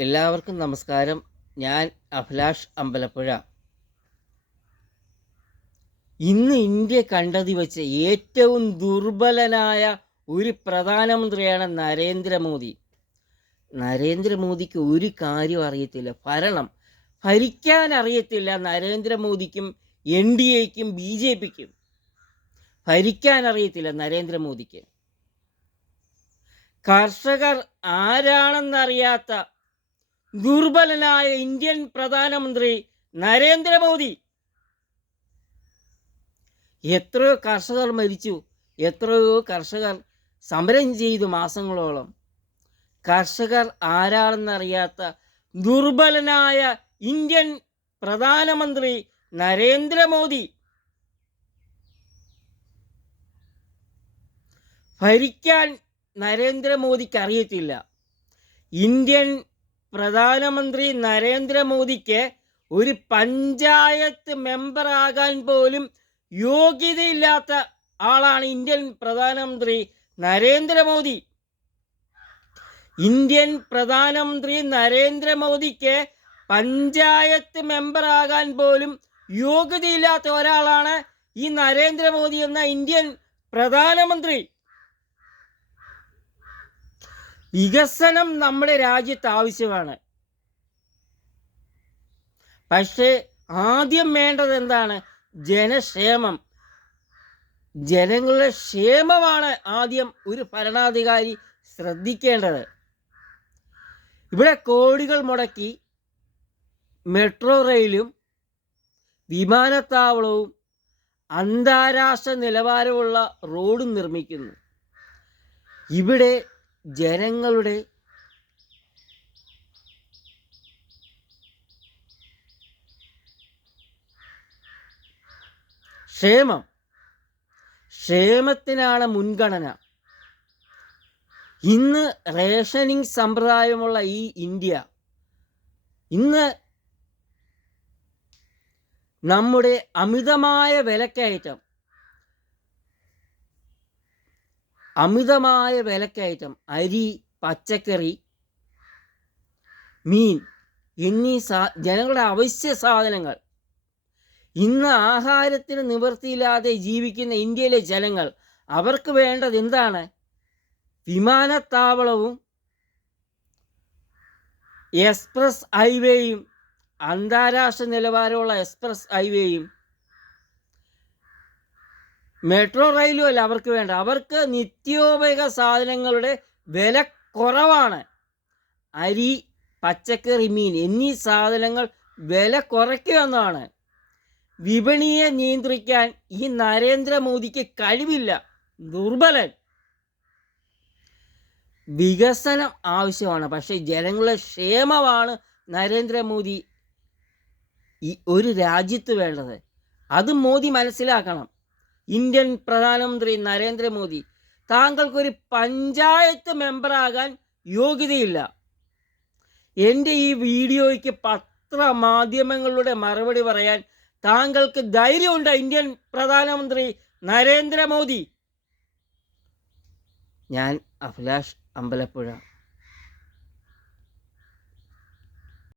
എല്ലാവർക്കും നമസ്കാരം. ഞാൻ അഭിലാഷ് അമ്പലപ്പുഴ. ഇന്ന് ഇന്ത്യ കണ്ടതി വെച്ച് ഏറ്റവും ദുർബലനായ ഒരു പ്രധാനമന്ത്രിയാണ് നരേന്ദ്രമോദി. നരേന്ദ്രമോദിക്ക് ഒരു കാര്യം അറിയത്തില്ല. ഭരണം. ഭരിക്കാൻ അറിയത്തില്ല നരേന്ദ്രമോദിക്കും എൻ ഡി എക്കും ബി ജെ പിക്കും. ഭരിക്കാൻ അറിയത്തില്ല നരേന്ദ്രമോദിക്ക്. കർഷകർ ആരാണെന്നറിയാത്ത ദുർബലനായ ഇന്ത്യൻ പ്രധാനമന്ത്രി നരേന്ദ്രമോദി. എത്രയോ കർഷകർ മരിച്ചു. എത്രയോ കർഷകർ സമരം ചെയ്തു മാസങ്ങളോളം. കർഷകർ ആരാണെന്നറിയാത്ത ദുർബലനായ ഇന്ത്യൻ പ്രധാനമന്ത്രി നരേന്ദ്രമോദി. ഭരിക്കാൻ നരേന്ദ്രമോദിക്ക് അറിയത്തില്ല. ഇന്ത്യൻ പ്രധാനമന്ത്രി നരേന്ദ്രമോദിക്ക് ഒരു പഞ്ചായത്ത് മെമ്പറാകാൻ പോലും യോഗ്യതയില്ലാത്ത ആളാണ് ഇന്ത്യൻ പ്രധാനമന്ത്രി നരേന്ദ്രമോദി. ഇന്ത്യൻ പ്രധാനമന്ത്രി നരേന്ദ്രമോദിക്ക് പഞ്ചായത്ത് മെമ്പറാകാൻ പോലും യോഗ്യതയില്ലാത്ത ഒരാളാണ് ഈ നരേന്ദ്രമോദി എന്ന ഇന്ത്യൻ പ്രധാനമന്ത്രി. വികസനം നമ്മുടെ രാജ്യത്ത് ആവശ്യമാണ്. പക്ഷേ ആദ്യം വേണ്ടത് എന്താണ്? ജനക്ഷേമം. ജനങ്ങളുടെ ക്ഷേമമാണ് ആദ്യം ഒരു ഭരണാധികാരി ശ്രദ്ധിക്കേണ്ടത്. ഇവിടെ കോടികൾ മുടക്കി മെട്രോ റെയിലും വിമാനത്താവളവും അന്താരാഷ്ട്ര നിലവാരമുള്ള റോഡും നിർമ്മിക്കുന്നു. ഇവിടെ ജനങ്ങളുടെ ക്ഷേമം. ക്ഷേമത്തിനാണ് മുൻഗണന. ഇന്ന് റേഷനിങ് സമ്പ്രദായമുള്ള ഈ ഇന്ത്യ ഇന്ന് നമ്മുടെ അമിതമായ വിലക്കയറ്റം അമിതമായ വിലക്കയറ്റം അരി പച്ചക്കറി മീൻ എന്നീ സാ ജനങ്ങളുടെ അവശ്യ സാധനങ്ങൾ ഇന്ന് ആഹാരത്തിന് നിവൃത്തിയില്ലാതെ ജീവിക്കുന്ന ഇന്ത്യയിലെ ജനങ്ങൾ അവർക്ക് വേണ്ടത് എന്താണ്? വിമാനത്താവളവും എക്സ്പ്രസ് ഹൈവേയും അന്താരാഷ്ട്ര നിലവാരമുള്ള എക്സ്പ്രസ് ഹൈവേയും മെട്രോ റെയിലും അല്ല അവർക്ക് വേണ്ട. അവർക്ക് നിത്യോപയോഗ സാധനങ്ങളുടെ വില കുറവാണ്. അരി പച്ചക്കറി മീൻ എന്നീ സാധനങ്ങൾ വില കുറയ്ക്കുക എന്നാണ്. വിപണിയെ നിയന്ത്രിക്കാൻ ഈ നരേന്ദ്രമോദിക്ക് കഴിവില്ല. ദുർബലൻ. വികസനം ആവശ്യമാണ് പക്ഷേ ജനങ്ങളുടെ ക്ഷേമമാണ് നരേന്ദ്രമോദി ഈ ഒരു രാജ്യത്ത് വേണ്ടത്. അത് മോദി മനസ്സിലാക്കണം. ഇന്ത്യൻ പ്രധാനമന്ത്രി നരേന്ദ്രമോദി താങ്കൾക്കൊരു പഞ്ചായത്ത് മെമ്പറാകാൻ യോഗ്യതയില്ല. എന്റെ ഈ വീഡിയോയ്ക്ക് പത്രമാധ്യമങ്ങളുടെ മറുപടി പറയാൻ താങ്കൾക്ക് ധൈര്യമുണ്ട് ഇന്ത്യൻ പ്രധാനമന്ത്രി നരേന്ദ്രമോദി? ഞാൻ അഭിലാഷ് അമ്പലപ്പുഴ.